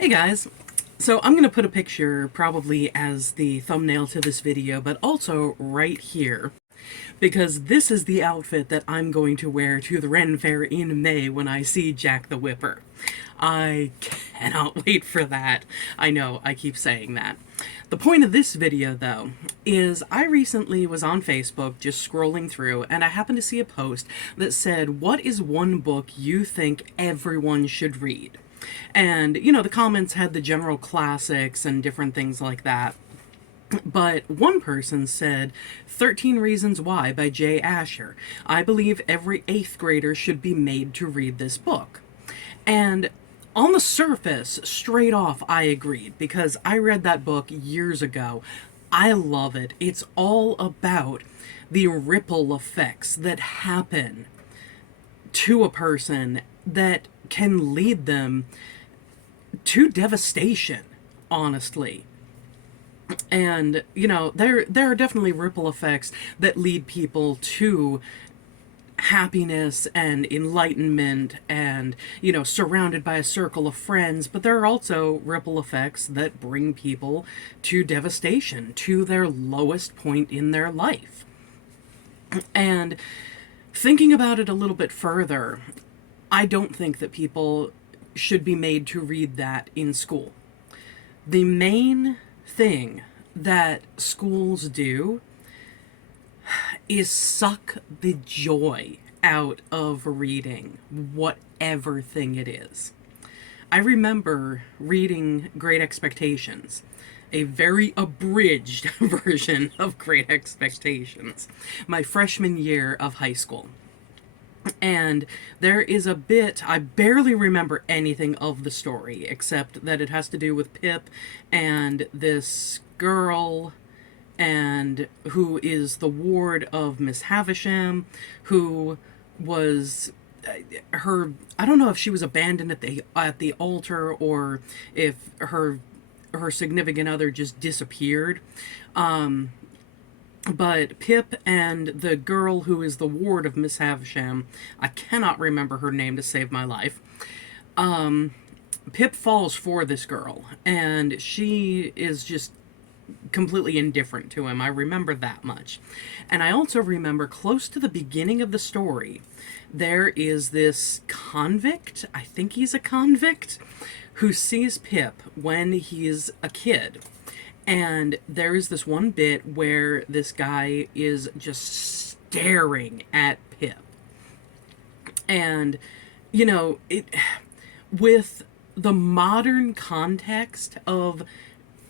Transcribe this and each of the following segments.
Hey guys, so I'm going to put a picture probably as the thumbnail to this video, but also right here, because this is the outfit that I'm going to wear to the Ren Fair in May when I see Jack the Whipper. I cannot wait for that. I know, I keep saying that. The point of this video, though, is I recently was on Facebook just scrolling through and I happened to see a post that said, "What is one book you think everyone should read?" And, the comments had the general classics and different things like that. But one person said, 13 Reasons Why by Jay Asher. I believe every 8th grader should be made to read this book. And on the surface, straight off, I agreed because I read that book years ago. I love it. It's all about the ripple effects that happen to a person that can lead them to devastation, honestly. And, there are definitely ripple effects that lead people to happiness and enlightenment and, surrounded by a circle of friends. But there are also ripple effects that bring people to devastation, to their lowest point in their life. And thinking about it a little bit further, I don't think that people should be made to read that in school. The main thing that schools do is suck the joy out of reading, whatever thing it is. I remember reading Great Expectations, a very abridged version of Great Expectations, my freshman year of high school. And there is a bit, I barely remember anything of the story, except that it has to do with Pip and this girl, and who is the ward of Miss Havisham, who was I don't know if she was abandoned at the altar or if her significant other just disappeared. But Pip and the girl who is the ward of Miss Havisham, I cannot remember her name to save my life. Pip falls for this girl, and she is just completely indifferent to him. I remember that much. And I also remember close to the beginning of the story, there is this convict, I think he's a convict, who sees Pip when he's a kid. And there is this one bit where this guy is just staring at Pip. And, with the modern context of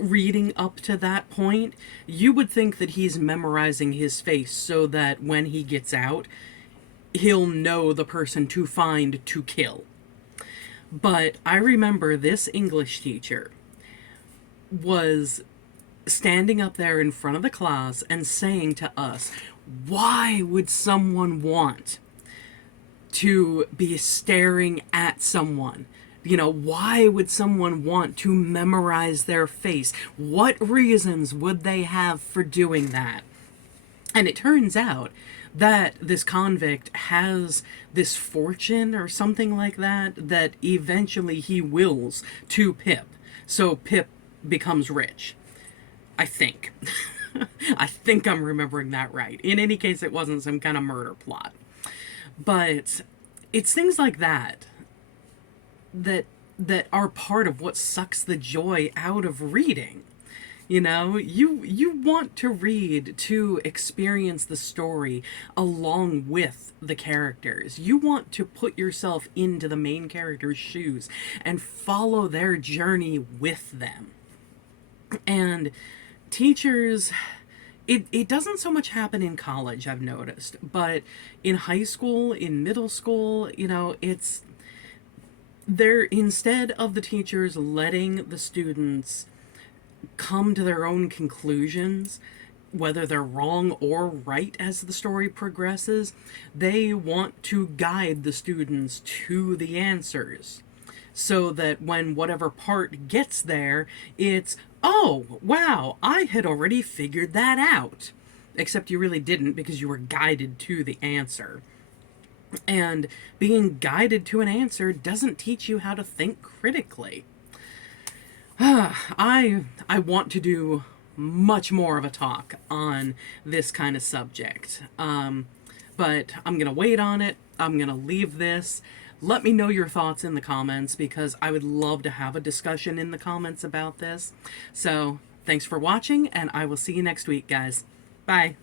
reading up to that point, you would think that he's memorizing his face so that when he gets out, he'll know the person to find to kill. But I remember this English teacher was standing up there in front of the class and saying to us, why would someone want to be staring at someone? Why would someone want to memorize their face? What reasons would they have for doing that? And it turns out that this convict has this fortune or something like that eventually he wills to Pip. So Pip becomes rich. I think. I think I'm remembering that right. In any case, it wasn't some kind of murder plot. But it's things like that are part of what sucks the joy out of reading. You want to read to experience the story along with the characters. You want to put yourself into the main character's shoes and follow their journey with them. And teachers, it doesn't so much happen in college, I've noticed, but in high school, in middle school, it's they're, instead of the teachers letting the students come to their own conclusions, whether they're wrong or right as the story progresses, they want to guide the students to the answers. So that when whatever part gets there, it's, oh, wow, I had already figured that out. Except you really didn't because you were guided to the answer. And being guided to an answer doesn't teach you how to think critically. I want to do much more of a talk on this kind of subject. But I'm going to wait on it. I'm going to leave this. Let me know your thoughts in the comments because I would love to have a discussion in the comments about this. So, thanks for watching, and I will see you next week, guys. Bye.